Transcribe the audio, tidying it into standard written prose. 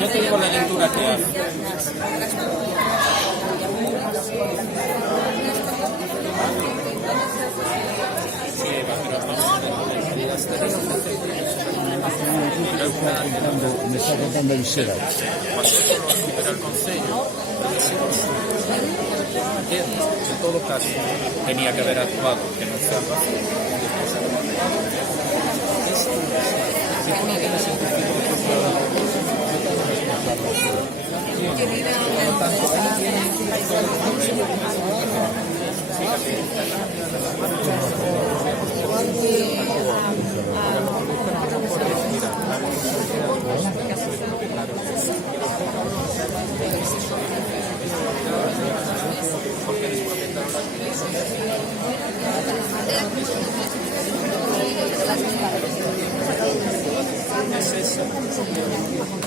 Yo te digo la lectura que hace. Me está contando el Sera. Cuando eso lo libera el Consejo, en todo caso tenía que haber actuado, que no se ha es eso.